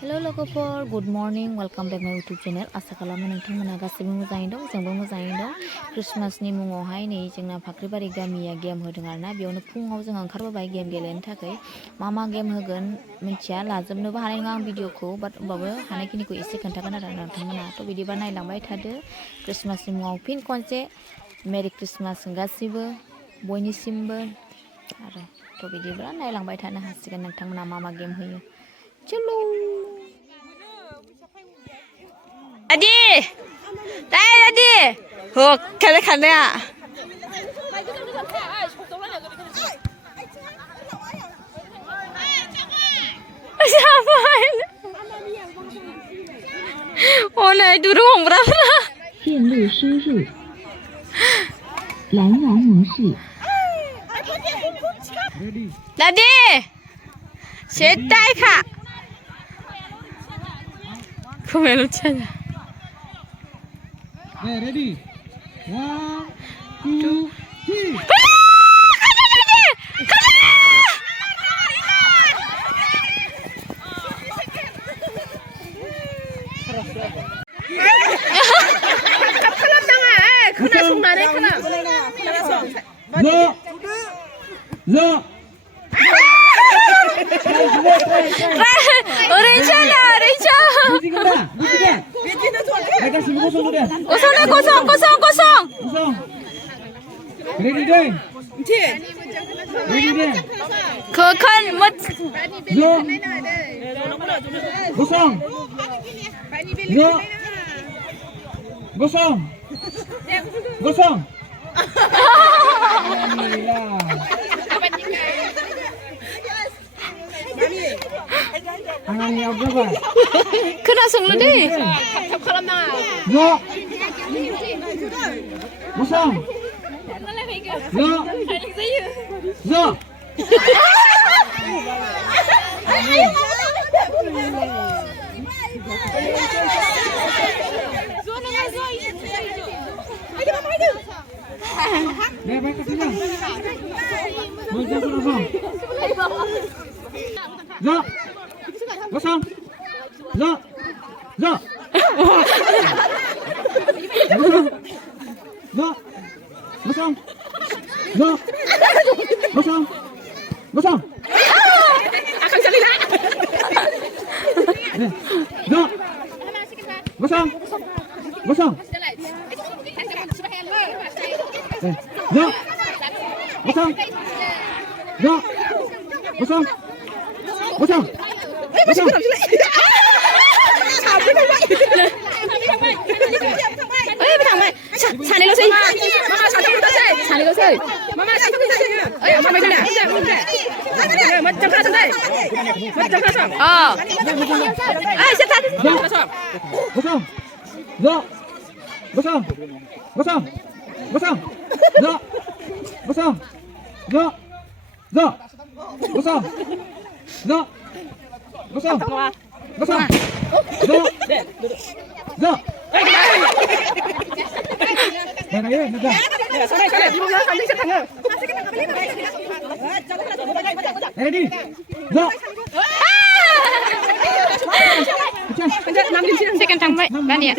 Hello logofor, good morning, welcome back my YouTube channel. Asa खालामो नोंथांमोना गासिबो मोजाङै दं, जोंबो मोजाङै दं. Christmasनि मुङावहाय नै जोंना फाख्रिबारि गामिया गेम होदों आरोना. बेयावनो फुङाव जों ओंखारबोबाय गेम गेलेनो थाखाय. मा गेम होगोन मिथिया, लाजोबनोबो हानाय नङा आं भिडिअखौ, बाट होमबाबो हानायखिनिखौ एसे खोन्थागोन आरो नोंथांमोना. थ' बिदिबा नायलांबाय थादो. Christmasनि मुङाव फिन खनसे मेरि क्रिसमास गासिबो बयनिसिमबो आरो थ' बिदिब्ला नायलांबाय थानो हासिगोन नोंथांमोना मा गेम होयो. चलो Adi, đây Adi, hộp cái này khăn đấy à? Sao vậy? Ô này đu rung ra. 电路输入，蓝牙模式。 Adi, chết tay khả. Không hề lúc chân. Okay, ready? 1, 2, 3. No. Kosong. Ready deh. Ready deh. Kekan mat. No. Kosong. No. Kosong. Alhamdulillah. Angan yang berapa? Kena sungguh deh. No. Kosong. No. No. Nih, baik ke sini. Bocah kosong. No. Kosong. No. No. No. Kosong. No. Kosong. Kosong. Akan cari lah. No. Kosong. Kosong. No. Kosong. No. Kosong. Kosong. Kosong. Xả này lo xí. Mama xả trong đây. Xả này lo xí. Mama xả trong đây. Ơi, mama bên này. Mất trong khăn đây. Mất trong khăn. Ai xếp thật. Kosong. No. Kosong. Kosong. Kosong. No. Kosong. No. No. Kosong. No. Kosong. Kosong. No. No. Ready? No. Second time baik. Bani ya.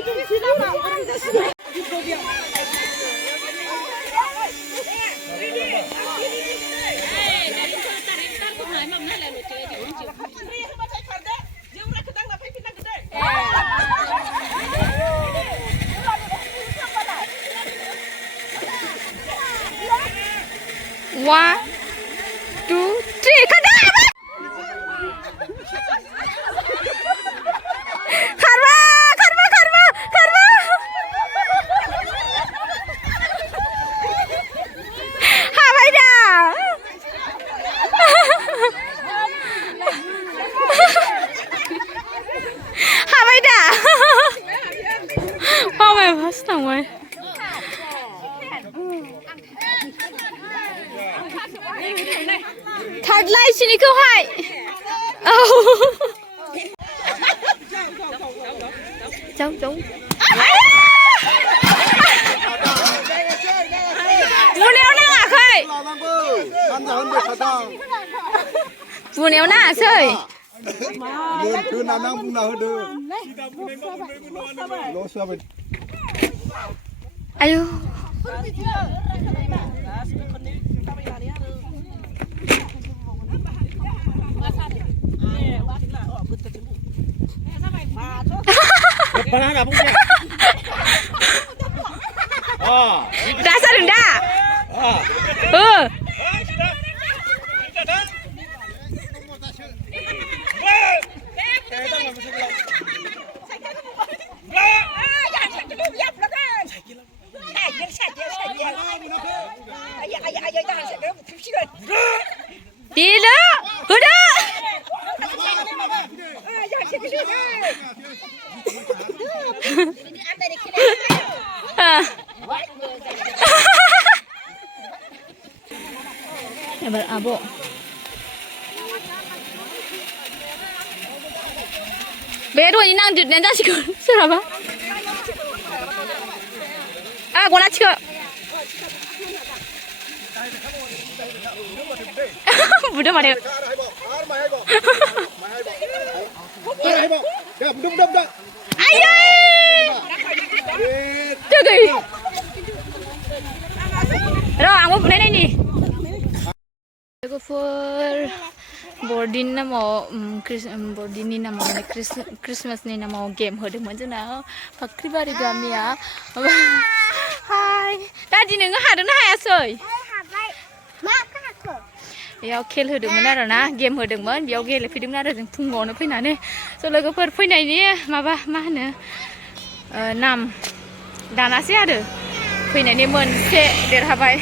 1 2 3 kada karma habai da habai da habai pas थांबाय थार्दलाय सिनिखौहाय औ जाव जाव बुनायाव नाङाखै बुनायाव नाङासै आयु दा जादों दा Bila hoda Ebar abo Bedo ini nang duduk nanti sih kan siapa? Gua nak cakap Budak mana? Ayo! Tuh Roh, aku punya ini. Logofor bordin nama bordin ni nama Christmas ni nama game hodeng macam Fakri bari gamia. Hai, tadi nenga ada na ya soy. Yaw खेल होदोंमोन आरो ना game होदोंमोन बेयाव गेलेफैदोंमोन आरो जों फुङावनो फैनानै स' लोगोफोर फैनायनि माबा मा होनो नाम दानासै आरो फैनायनि मोनसे देरहाबाय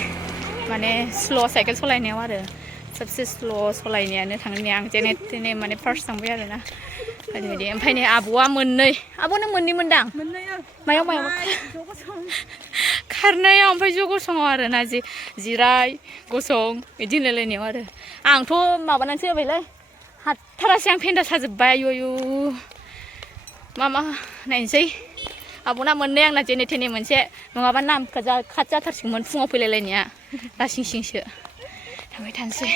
माने स्ल' साइकेल सलायनायाव आरो सबसे स्ल' सलायनायानो थांनानै आं जेने तेने माने फार्स्ट थांबाय आरो ना ओरैबायदि ओमफ्राय नै आब'आ मोननै आब'नो मोननै मोनदां मायाव खारनायाव ओमफ्राय ज' गसङाव आरो ना जिराय गसं बिदि होनलायलायनायाव आरो आंथ' माबानानैसो होबायलै हाथारासै आं फेन्दा साजोब्बाय आयु मा नायनोसै आब'ना मोननै आंना जेने थेने मोनसे नङाबा नाम खाट जाथारसिगौमोन फुङाव फैलायलायनाया लासिं सिंसो थांबाय थानोसै